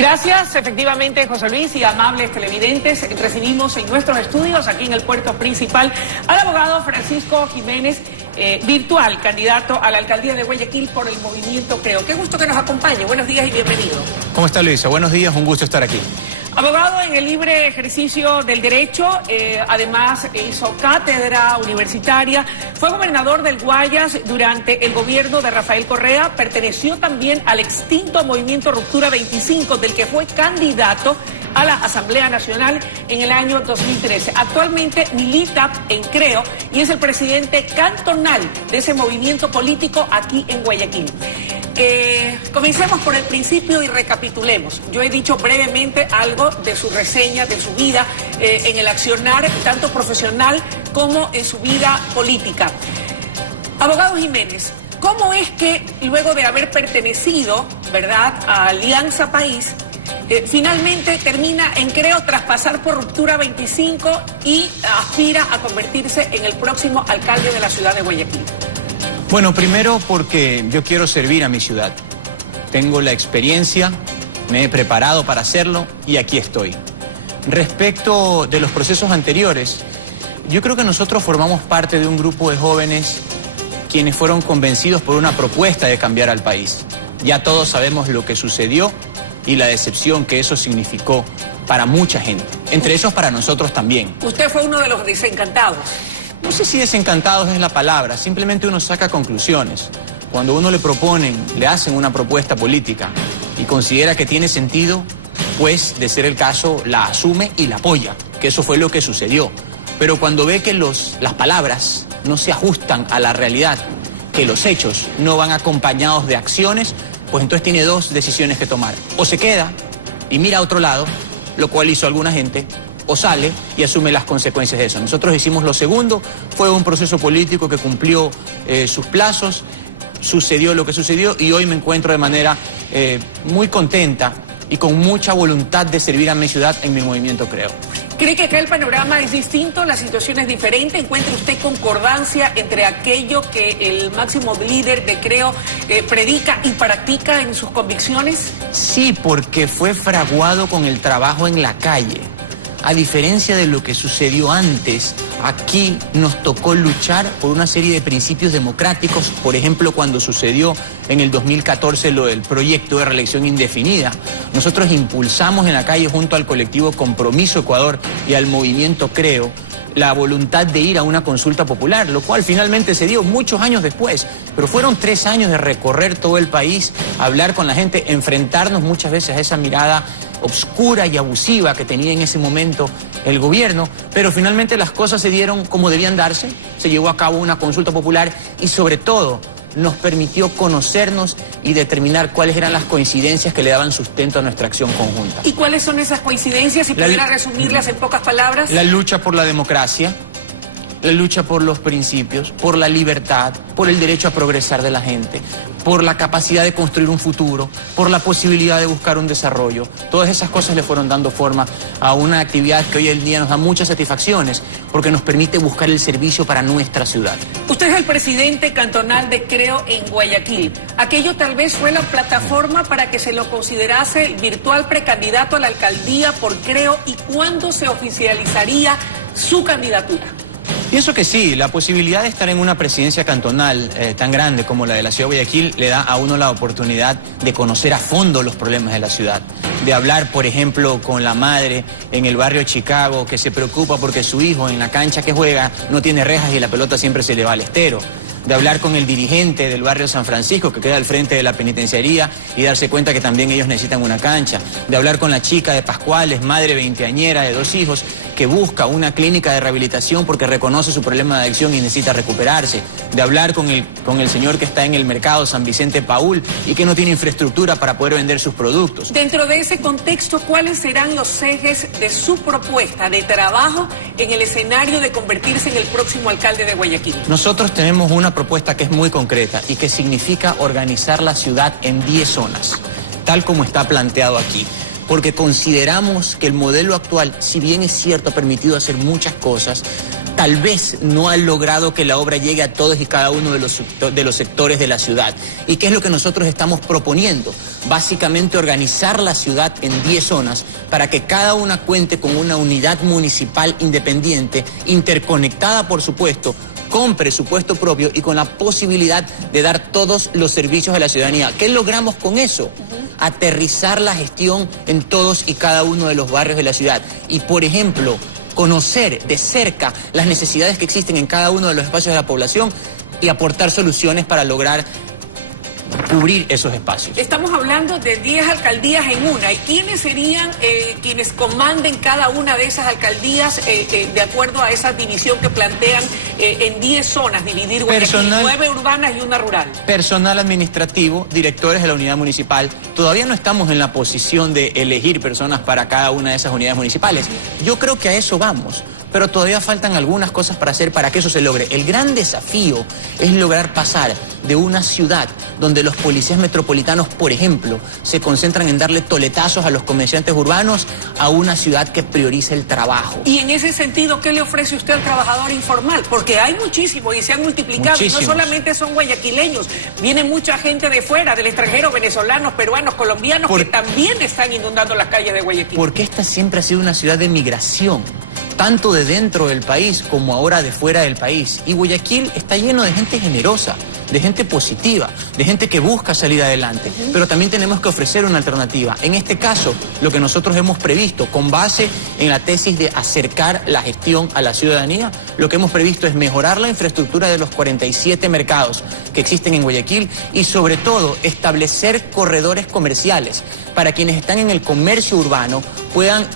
Gracias, efectivamente, José Luis y amables televidentes. Recibimos en nuestros estudios, aquí en el puerto principal, al abogado Francisco Jiménez, virtual candidato a la alcaldía de Guayaquil por el movimiento Creo. Qué gusto que nos acompañe. Buenos días y bienvenido. ¿Cómo está, Luisa? Buenos días, un gusto estar aquí. Abogado en el libre ejercicio del derecho, además hizo cátedra universitaria, fue gobernador del Guayas durante el gobierno de Rafael Correa, perteneció también al extinto movimiento Ruptura 25, del que fue candidato a la Asamblea Nacional en el año 2013. Actualmente milita en Creo y es el presidente cantonal de ese movimiento político aquí en Guayaquil. Comencemos por el principio y recapitulemos. Yo he dicho brevemente algo de su reseña, de su vida en el accionar, tanto profesional como en su vida política. Abogado Jiménez, ¿cómo es que luego de haber pertenecido, ¿verdad?, a Alianza País, finalmente termina en Creo tras pasar por Ruptura 25 y aspira a convertirse en el próximo alcalde de la ciudad de Guayaquil? Bueno, primero porque yo quiero servir a mi ciudad. Tengo la experiencia, me he preparado para hacerlo y aquí estoy. Respecto de los procesos anteriores, yo creo que nosotros formamos parte de un grupo de jóvenes quienes fueron convencidos por una propuesta de cambiar al país. Ya todos sabemos lo que sucedió y la decepción que eso significó para mucha gente, entre esos para nosotros también. Usted fue uno de los desencantados. No sé si desencantados es la palabra, simplemente uno saca conclusiones. Cuando uno le proponen, le hacen una propuesta política y considera que tiene sentido, pues de ser el caso la asume y la apoya, que eso fue lo que sucedió. Pero cuando ve que las palabras no se ajustan a la realidad, que los hechos no van acompañados de acciones, pues entonces tiene dos decisiones que tomar. O se queda y mira a otro lado, lo cual hizo alguna gente, o sale y asume las consecuencias de eso. Nosotros hicimos lo segundo, fue un proceso político que cumplió sus plazos, sucedió lo que sucedió y hoy me encuentro de manera muy contenta y con mucha voluntad de servir a mi ciudad en mi movimiento Creo. ¿Cree que acá el panorama es distinto, la situación es diferente? ¿Encuentra usted concordancia entre aquello que el máximo líder de Creo predica y practica en sus convicciones? Sí, porque fue fraguado con el trabajo en la calle. A diferencia de lo que sucedió antes, aquí nos tocó luchar por una serie de principios democráticos. Por ejemplo, cuando sucedió en el 2014 lo del proyecto de reelección indefinida, nosotros impulsamos en la calle junto al colectivo Compromiso Ecuador y al movimiento Creo la voluntad de ir a una consulta popular, lo cual finalmente se dio muchos años después, pero fueron 3 años de recorrer todo el país, hablar con la gente, enfrentarnos muchas veces a esa mirada obscura y abusiva que tenía en ese momento el gobierno, pero finalmente las cosas se dieron como debían darse, se llevó a cabo una consulta popular y sobre todo nos permitió conocernos y determinar cuáles eran las coincidencias que le daban sustento a nuestra acción conjunta. ¿Y cuáles son esas coincidencias, si pudiera resumirlas en pocas palabras? La lucha por la democracia, la lucha por los principios, por la libertad, por el derecho a progresar de la gente, por la capacidad de construir un futuro, por la posibilidad de buscar un desarrollo. Todas esas cosas le fueron dando forma a una actividad que hoy en día nos da muchas satisfacciones porque nos permite buscar el servicio para nuestra ciudad. Usted es el presidente cantonal de Creo en Guayaquil. Aquello tal vez fue la plataforma para que se lo considerase virtual precandidato a la alcaldía por Creo. ¿Y cuándo se oficializaría su candidatura? Pienso que sí, la posibilidad de estar en una presidencia cantonal tan grande como la de la ciudad de Guayaquil le da a uno la oportunidad de conocer a fondo los problemas de la ciudad, de hablar, por ejemplo, con la madre en el barrio Chicago que se preocupa porque su hijo en la cancha que juega no tiene rejas y la pelota siempre se le va al estero, de hablar con el dirigente del barrio San Francisco que queda al frente de la penitenciaría y darse cuenta que también ellos necesitan una cancha, de hablar con la chica de Pascuales, madre veinteañera de 2 hijos, que busca una clínica de rehabilitación porque reconoce su problema de adicción y necesita recuperarse, de hablar con el señor que está en el mercado San Vicente Paúl y que no tiene infraestructura para poder vender sus productos. Dentro de ese contexto, ¿cuáles serán los ejes de su propuesta de trabajo en el escenario de convertirse en el próximo alcalde de Guayaquil? Nosotros tenemos una propuesta que es muy concreta y que significa organizar la ciudad en 10 zonas, tal como está planteado aquí. Porque consideramos que el modelo actual, si bien es cierto, ha permitido hacer muchas cosas, tal vez no ha logrado que la obra llegue a todos y cada uno de los sectores de la ciudad. ¿Y qué es lo que nosotros estamos proponiendo? Básicamente organizar la ciudad en 10 zonas para que cada una cuente con una unidad municipal independiente, interconectada por supuesto, con presupuesto propio y con la posibilidad de dar todos los servicios a la ciudadanía. ¿Qué logramos con eso? Aterrizar la gestión en todos y cada uno de los barrios de la ciudad. Y, por ejemplo, conocer de cerca las necesidades que existen en cada uno de los espacios de la población y aportar soluciones para lograr cubrir esos espacios. Estamos hablando de 10 alcaldías en una. ¿Y quiénes serían quienes comanden cada una de esas alcaldías de acuerdo a esa división que plantean en 10 zonas, dividir Guayaquil, 9 urbanas y una rural? Personal administrativo, directores de la unidad municipal. Todavía no estamos en la posición de elegir personas para cada una de esas unidades municipales. Yo creo que a eso vamos, pero todavía faltan algunas cosas para hacer para que eso se logre. El gran desafío es lograr pasar de una ciudad donde los policías metropolitanos, por ejemplo, se concentran en darle toletazos a los comerciantes urbanos, a una ciudad que priorice el trabajo. Y en ese sentido, ¿qué le ofrece usted al trabajador informal? Porque hay muchísimos y se han multiplicado. Muchísimos. Y no solamente son guayaquileños, viene mucha gente de fuera, del extranjero, venezolanos, peruanos, colombianos, que también están inundando las calles de Guayaquil. Porque esta siempre ha sido una ciudad de migración, tanto de dentro del país como ahora de fuera del país. Y Guayaquil está lleno de gente generosa, de gente positiva, de gente que busca salir adelante. Pero también tenemos que ofrecer una alternativa. En este caso, lo que nosotros hemos previsto, con base en la tesis de acercar la gestión a la ciudadanía, lo que hemos previsto es mejorar la infraestructura de los 47 mercados que existen en Guayaquil y sobre todo establecer corredores comerciales para quienes están en el comercio urbano puedan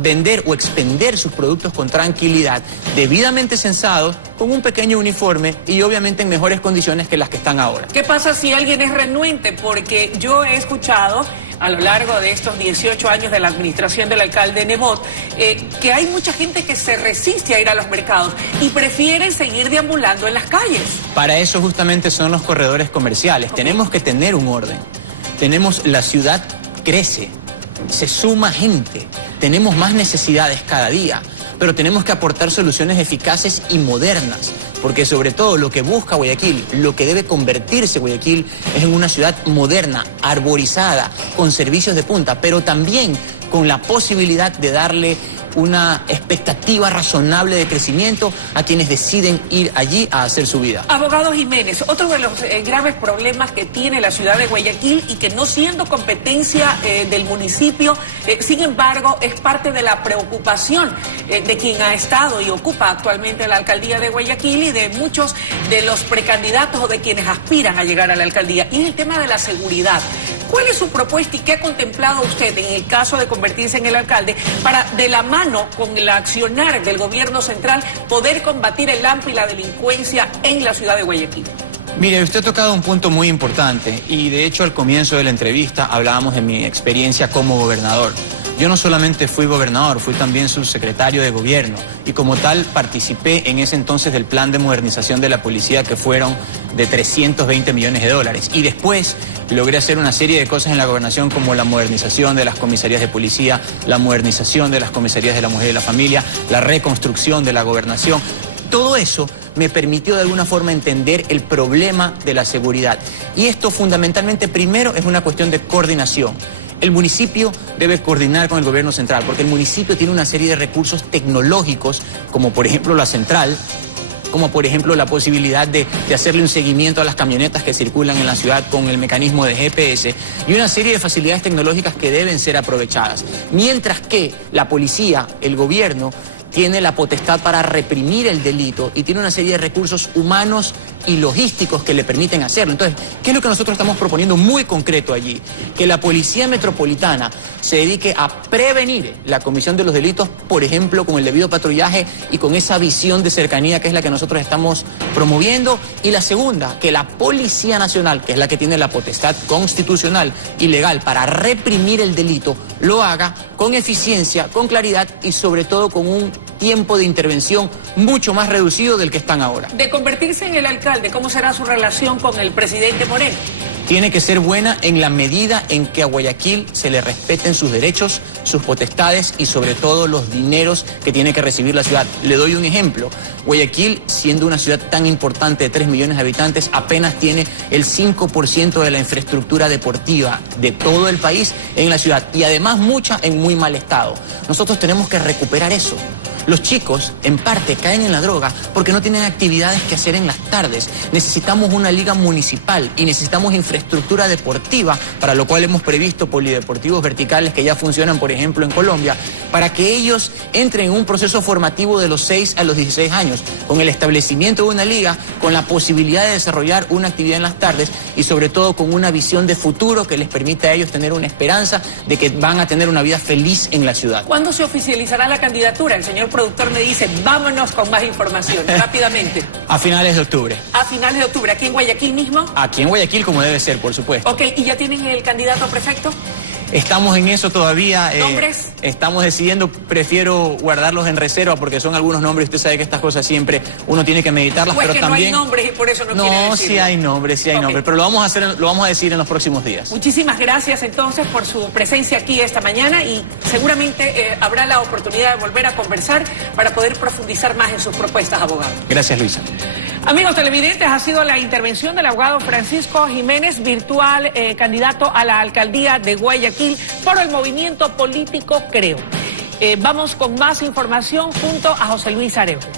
vender o expender sus productos con tranquilidad, debidamente censados, con un pequeño uniforme y obviamente en mejores condiciones que las que están ahora. ¿Qué pasa si alguien es renuente? Porque yo he escuchado a lo largo de estos 18 años de la administración del alcalde Nebot, que hay mucha gente que se resiste a ir a los mercados y prefiere seguir deambulando en las calles. Para eso justamente son los corredores comerciales. Tenemos que tener un orden. La ciudad crece, se suma gente, tenemos más necesidades cada día, pero tenemos que aportar soluciones eficaces y modernas, porque sobre todo lo que busca Guayaquil, lo que debe convertirse Guayaquil es en una ciudad moderna, arborizada, con servicios de punta, pero también con la posibilidad de darle una expectativa razonable de crecimiento a quienes deciden ir allí a hacer su vida. Abogado Jiménez, otro de los graves problemas que tiene la ciudad de Guayaquil y que no siendo competencia del municipio, sin embargo, es parte de la preocupación de quien ha estado y ocupa actualmente la alcaldía de Guayaquil y de muchos de los precandidatos o de quienes aspiran a llegar a la alcaldía, y es el tema de la seguridad. ¿Cuál es su propuesta y qué ha contemplado usted en el caso de convertirse en el alcalde para, de la mano con el accionar del gobierno central, poder combatir el hambre y la delincuencia en la ciudad de Guayaquil? Mire, usted ha tocado un punto muy importante y de hecho al comienzo de la entrevista hablábamos de mi experiencia como gobernador. Yo no solamente fui gobernador, fui también subsecretario de gobierno y como tal participé en ese entonces del plan de modernización de la policía que fueron de 320 millones de dólares. Y después logré hacer una serie de cosas en la gobernación como la modernización de las comisarías de policía, la modernización de las comisarías de la mujer y la familia, la reconstrucción de la gobernación. Todo eso me permitió de alguna forma entender el problema de la seguridad. Y esto fundamentalmente primero es una cuestión de coordinación. El municipio debe coordinar con el gobierno central, porque el municipio tiene una serie de recursos tecnológicos, como por ejemplo la central, como por ejemplo la posibilidad de hacerle un seguimiento a las camionetas que circulan en la ciudad con el mecanismo de GPS, y una serie de facilidades tecnológicas que deben ser aprovechadas. Mientras que la policía, el gobierno, tiene la potestad para reprimir el delito y tiene una serie de recursos humanos y logísticos que le permiten hacerlo. Entonces, ¿qué es lo que nosotros estamos proponiendo muy concreto allí? Que la Policía Metropolitana se dedique a prevenir la comisión de los delitos, por ejemplo, con el debido patrullaje y con esa visión de cercanía que es la que nosotros estamos promoviendo. Y la segunda, que la Policía Nacional, que es la que tiene la potestad constitucional y legal para reprimir el delito, lo haga con eficiencia, con claridad y sobre todo con un tiempo de intervención mucho más reducido del que están ahora. De convertirse en el alcalde, ¿cómo será su relación con el presidente Moreno? tiene que ser buena en la medida en que a Guayaquil se le respeten sus derechos, sus potestades y sobre todo los dineros que tiene que recibir la ciudad. Le doy un ejemplo. Guayaquil, siendo una ciudad tan importante de 3 millones de habitantes, apenas tiene el 5% de la infraestructura deportiva de todo el país en la ciudad y además mucha en muy mal estado. Nosotros tenemos que recuperar eso. Los chicos, en parte, caen en la droga porque no tienen actividades que hacer en las tardes. Necesitamos una liga municipal y necesitamos infraestructura deportiva, para lo cual hemos previsto polideportivos verticales que ya funcionan, por ejemplo, en Colombia, para que ellos entren en un proceso formativo de los 6 a los 16 años, con el establecimiento de una liga, con la posibilidad de desarrollar una actividad en las tardes y sobre todo con una visión de futuro que les permita a ellos tener una esperanza de que van a tener una vida feliz en la ciudad. ¿Cuándo se oficializará la candidatura? El señor productor me dice, vámonos con más información, rápidamente. A finales de octubre. A finales de octubre, ¿aquí en Guayaquil mismo? Aquí en Guayaquil, como debe ser, por supuesto. Ok, ¿y ya tienen el candidato a prefecto? Estamos en eso todavía. ¿Nombres? Estamos decidiendo, prefiero guardarlos en reserva porque son algunos nombres. Usted sabe que estas cosas siempre uno tiene que meditarlas, pues pero que también... no hay nombres y por eso no quiere decirlo. No, sí hay nombres, pero lo vamos a decir en los próximos días. Muchísimas gracias entonces por su presencia aquí esta mañana y seguramente habrá la oportunidad de volver a conversar para poder profundizar más en sus propuestas, abogado. Gracias, Luisa. Amigos televidentes, ha sido la intervención del abogado Francisco Jiménez, virtual candidato a la alcaldía de Guayaquil por el movimiento político Creo. Vamos con más información junto a José Luis Arevalo.